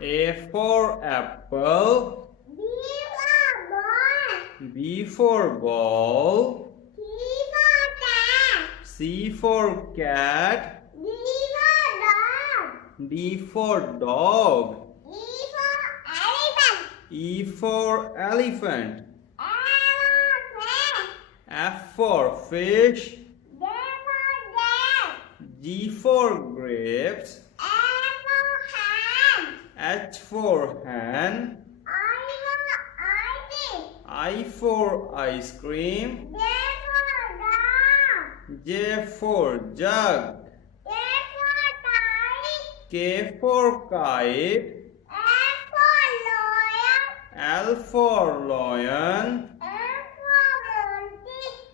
A for apple. B for ball. C for cat. D for dog. E for elephant. F for fish. G for grapes. H for hen. I for ice cream. J for jug. K for kite. L for lion.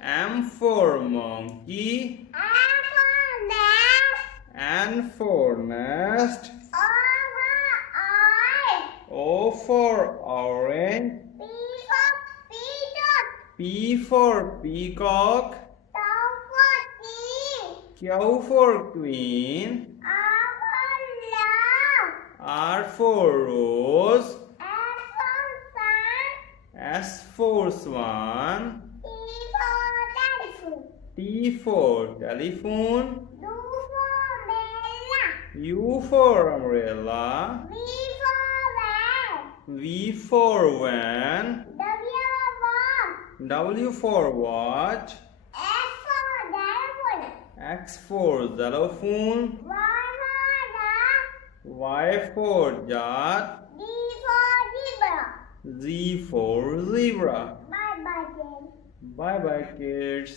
M for monkey. N for nest. O for orange. P for peacock. Q for queen. R for rose. S for swan. T for telephone. U for umbrella. V for van. W for watch. X for xylophone. Y for jar. Z for zebra. Bye bye kids.